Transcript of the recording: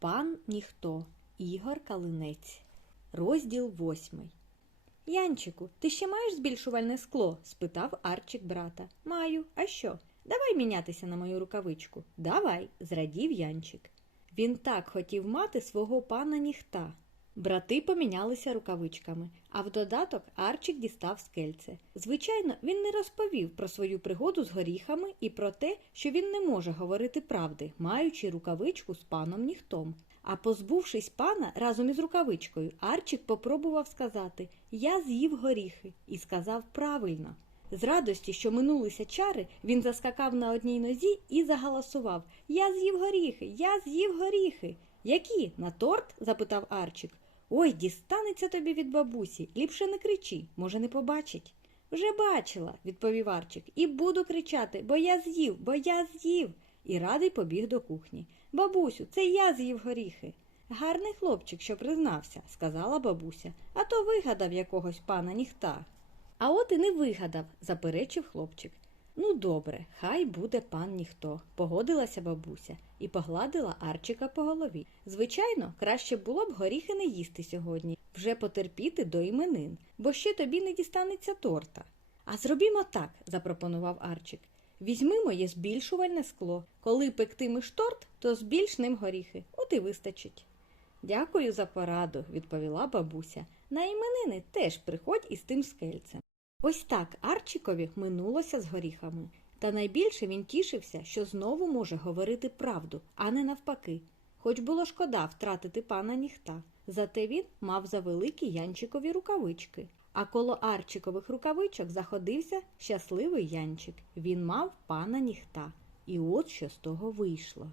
Пан ніхто. Ігор Калинець. Розділ восьмий. Янчику, ти ще маєш збільшувальне скло? спитав Арчик брата. Маю. А що? Давай мінятися на мою рукавичку. Давай, зрадів Янчик. Він так хотів мати свого пана ніхта. Брати помінялися рукавичками, а в додаток Арчик дістав скельце. Звичайно, він не розповів про свою пригоду з горіхами і про те, що він не може говорити правди, маючи рукавичку з паном ніхтом. А позбувшись пана разом із рукавичкою, Арчик попробував сказати Я з'їв горіхи і сказав правильно. З радості, що минулися чари, він заскакав на одній нозі і загаласував Я з'їв горіхи, я з'їв горіхи. Які? На торт? запитав Арчик. Ой, дістанеться тобі від бабусі. Ліпше не кричи, може, не побачить. Вже бачила, відповів Арчик, і буду кричати, бо я з'їв, бо я з'їв. І радий побіг до кухні. Бабусю, це я з'їв горіхи. Гарний хлопчик, що признався, сказала бабуся, а то вигадав якогось пана ніхта. А от і не вигадав, заперечив хлопчик. Ну, добре, хай буде пан ніхто, погодилася бабуся і погладила Арчика по голові. Звичайно, краще було б горіхи не їсти сьогодні, вже потерпіти до іменин, бо ще тобі не дістанеться торта. А зробімо так, запропонував Арчик. Візьми моє збільшувальне скло. Коли пектимеш торт, то збільш ним горіхи. От і вистачить. Дякую за пораду, відповіла бабуся. На іменини теж приходь із тим скельцем. Ось так Арчикові минулося з горіхами. Та найбільше він тішився, що знову може говорити правду, а не навпаки. Хоч було шкода втратити пана ніхта. Зате він мав завеликі янчикові рукавички. А коло Арчикових рукавичок заходився щасливий янчик. Він мав пана ніхта. І от що з того вийшло.